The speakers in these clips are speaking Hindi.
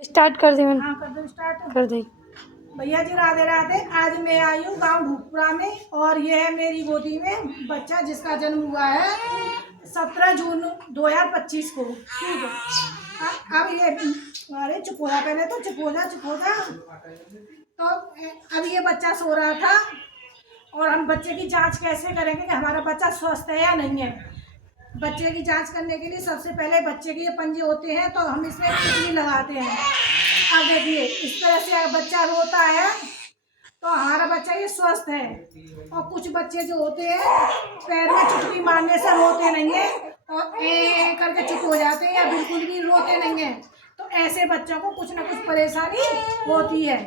स्टार्ट कर दे। हाँ कर दो, स्टार्ट कर दे। भैया जी राधे राधे। आज मैं आई हूँ गांव ढूकपुरा में और ये है मेरी गोदी में बच्चा जिसका जन्म हुआ है 17 जून 2025 को। ठीक है, अब ये अरे चुप हो जा, पहले तो चुप हो जा। तो अब ये बच्चा सो रहा था और हम बच्चे की जांच कैसे करेंगे कि हमारा बच्चा स्वस्थ है या नहीं है। बच्चे की जांच करने के लिए सबसे पहले बच्चे के ये पंजे होते हैं तो हम इसमें टिकली लगाते हैं। अब देखिए इस तरह से अगर बच्चा रोता है तो हमारा बच्चा ये स्वस्थ है। और कुछ बच्चे जो होते हैं पैर में चुटकी मारने से रोते नहीं है और ए करके चुप हो जाते हैं या बिल्कुल भी रोते नहीं है, तो ऐसे बच्चों को कुछ ना कुछ परेशानी होती है।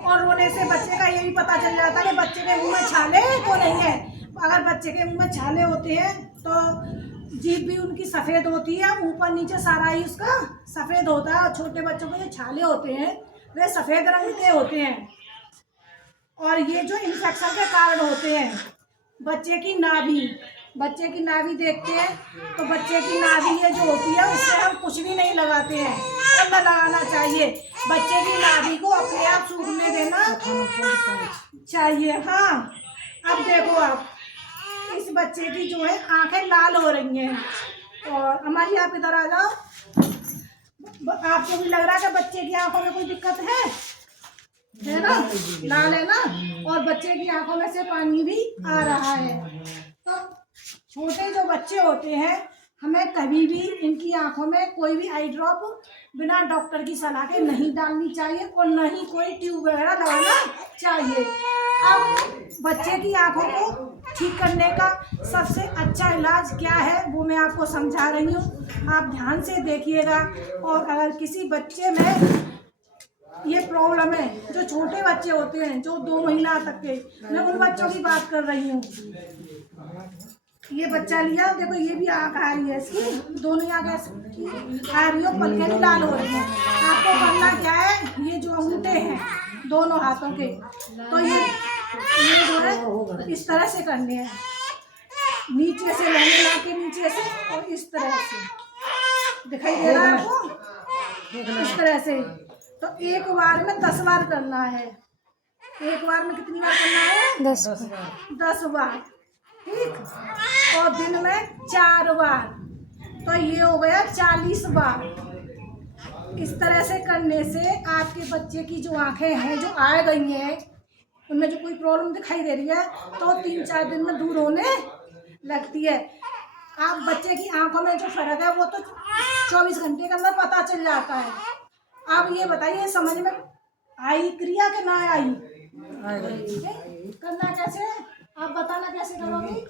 और रोने से बच्चे का ये भी पता चल जाता है कि बच्चे के मुंह में छाले तो नहीं है। अगर बच्चे के मुंह में छाले होते हैं तो जीभ भी उनकी सफ़ेद होती है, ऊपर नीचे सारा ही उसका सफ़ेद होता है। और छोटे बच्चों के जो छाले होते हैं वे सफ़ेद रंग के होते हैं। और ये जो इन्फेक्शन के कारण होते हैं, बच्चे की नाभि देखते हैं तो बच्चे की नाभि ये जो होती है उससे हम कुछ भी नहीं लगाते हैं, तब न लगाना चाहिए। बच्चे की नाभि को अपने आप सूखने देना चाहिए। हाँ, अब देखो आप इस बच्चे की जो है आंखें लाल हो रही हैं और हमारी आप इधर आ जाओ। आपको भी लग रहा है कि बच्चे की आंखों में कोई दिक्कत है ना, लाल है ना, और बच्चे की आंखों में से पानी भी आ रहा है। तो छोटे जो बच्चे होते हैं हमें कभी भी इनकी आंखों में कोई भी आई ड्रॉप बिना डॉक्टर की सलाह के नहीं डालनी चाहिए और न ही कोई ट्यूब वगैरह लगाना चाहिए। अब बच्चे की आंखों को ठीक करने का सबसे अच्छा इलाज क्या है वो मैं आपको समझा रही हूँ, आप ध्यान से देखिएगा। और अगर किसी बच्चे में ये प्रॉब्लम है, जो छोटे बच्चे होते हैं जो 2 महीना तक के, मैं उन बच्चों की बात कर रही हूँ। ये बच्चा लिया, देखो ये भी आँख आ रही है इसकी, दोनों आँख आ रही हो, पलकें भी लाल हो रही हैं। आपको करना क्या है, ये जो अंगूठे हैं दोनों हाथों के, तो ये जो है इस तरह से करने हैं, नीचे से लहंगे ला के नीचे से और इस तरह से, दिखाई दे रहा है आपको, इस तरह से। तो एक बार में 10 बार करना है। एक बार में कितनी बार करना है? 10 बार। ठीक, और दिन में 4 बार, तो ये हो गया 40 बार। इस तरह से करने से आपके बच्चे की जो आंखें हैं जो आ गई हैं, उनमें जो कोई प्रॉब्लम दिखाई दे रही है तो 3-4 दिन में दूर होने लगती है। आप बच्चे की आंखों में जो फर्क है वो तो 24 घंटे के अंदर पता चल जाता है। आप ये बताइए समझ में आई क्रिया के ना आई? करना कैसे, आप बताना कैसे करोगी?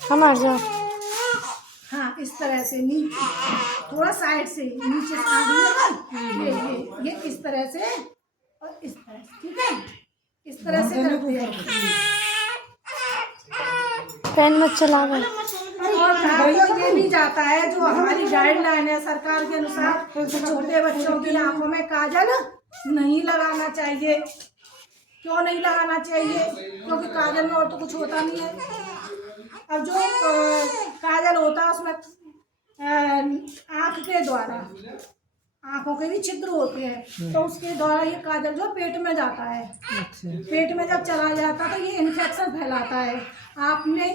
हमार जा। हाँ, इस तरह से नीचे थोड़ा साइड से नीचे से आगे ये इस तरह से और इस तरह से, ठीक है, इस तरह से करते हैं। पेन मत चला। और ये भी जाता है जो हमारी गाइडलाइन है सरकार के अनुसार, छोटे बच्चों की आंखों में काजल नहीं लगाना चाहिए। क्यों नहीं लगाना चाहिए? क्योंकि काजल में और तो कुछ होता नहीं है। अब जो काजल होता है उसमें आँख के द्वारा, आँखों के भी छिद्र होते हैं, तो उसके द्वारा ये काजल जो पेट में जाता है। पेट में जब चला जाता है तो ये इन्फेक्शन फैलाता है। आपने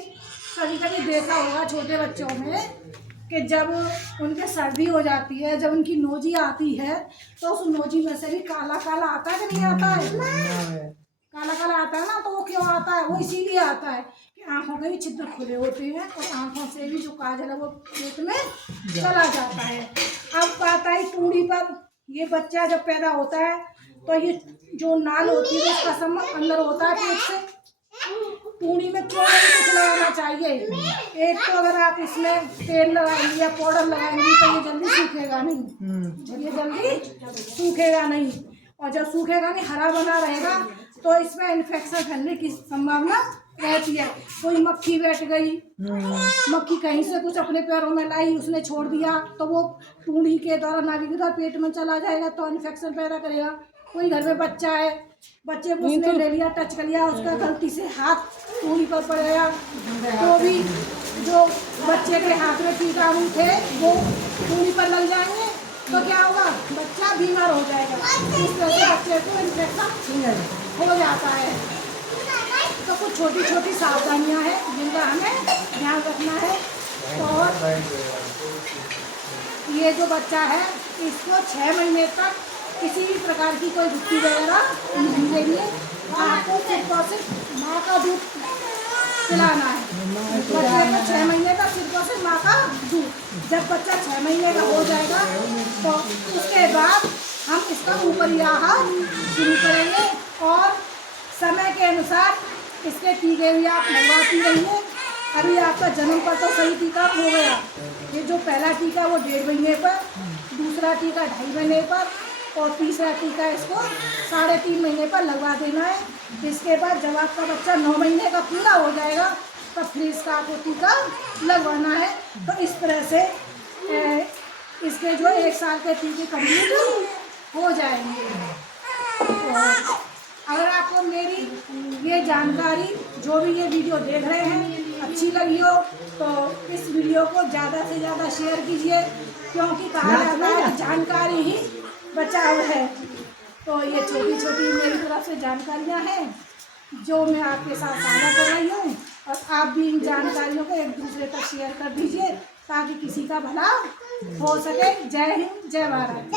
कभी कभी देखा होगा छोटे बच्चों में कि जब उनके सर्दी हो जाती है, जब उनकी नोजी आती है तो उस नोजी में से भी काला काला आता है कि नहीं आता है? काला काला आता है ना, तो वो क्यों आता है? वो इसीलिए आता है कि आंखों के भी छिद्र खुले होते हैं और आंखों से भी जो काजल है वो पेट में चला जाता है। अब बात आई टूड़ी पर। ये बच्चा जब पैदा होता है तो ये जो नाल होती है उसका संबंध अंदर होता है पेट से। टूड़ी में क्यों नहीं कुछ लगाना चाहिए? एक तो अगर आप इसमें तेल लगाएंगे या पाउडर लगाएंगे तो ये जल्दी सूखेगा नहीं, ये जल्दी सूखेगा नहीं, और जब सूखेगा नहीं हरा बना रहेगा तो इसमें इन्फेक्शन फैलने की संभावना रहती है। कोई मक्खी बैठ गई, मक्खी कहीं से कुछ अपने पैरों में लाई, उसने छोड़ दिया तो वो टूड़ी के द्वारा नाभि के द्वारा पेट में चला जाएगा तो इन्फेक्शन पैदा करेगा। कोई घर में बच्चा है, बच्चे को उसने ले लिया, टच कर लिया, उसका गलती से हाथ टूड़ी पर पड़ गया तो भी जो बच्चे के हाथ में टीका थे वो उंगली पर लग जाएंगे तो क्या होगा, बच्चा बीमार हो जाएगा। इस तरह से बच्चे को इन्फेक्शन हो जाता है। तो कुछ छोटी छोटी सावधानियां हैं जिनका हमें ध्यान रखना है। और ये जो बच्चा है इसको 6 महीने तक किसी भी प्रकार की कोई गुत्ती वगैरह नहीं देनी है। आपको सिर्फ और सिर्फ माँ का दूध पिलाना है। बच्चे को 6 महीने तक सिर्फ और सिर्फ माँ का दूध। जब बच्चा 6 महीने का हो जाएगा तो उसके बाद हम इसका ऊपरी आहार शुरू करेंगे और समय के अनुसार इसके टीके भी आप लगवाती रहिए। अभी आपका जन्म पर तो सही टीका हो गया। ये जो पहला टीका वो 1.5 महीने पर, दूसरा टीका 2.5 महीने पर और तीसरा टीका इसको 3.5 महीने पर लगवा देना है। इसके बाद जब आपका बच्चा 9 महीने का पूरा हो जाएगा तब फिर इसका आपको टीका लगवाना है। तो इस तरह से इसके जो 1 साल के टीके कंप्लीट हो जाएंगे। तो अगर आपको मेरी ये जानकारी, जो भी ये वीडियो देख रहे हैं, अच्छी लगी हो तो इस वीडियो को ज़्यादा से ज़्यादा शेयर कीजिए, क्योंकि कहा जाता है कि जानकारी ही बचाव है। तो ये छोटी छोटी मेरी तरफ से जानकारियाँ हैं जो मैं आपके साथ साझा कर रही हूँ, और आप भी इन जानकारियों को एक दूसरे तक शेयर कर दीजिए ताकि किसी का भला हो सके। जय हिंद, जय भारत।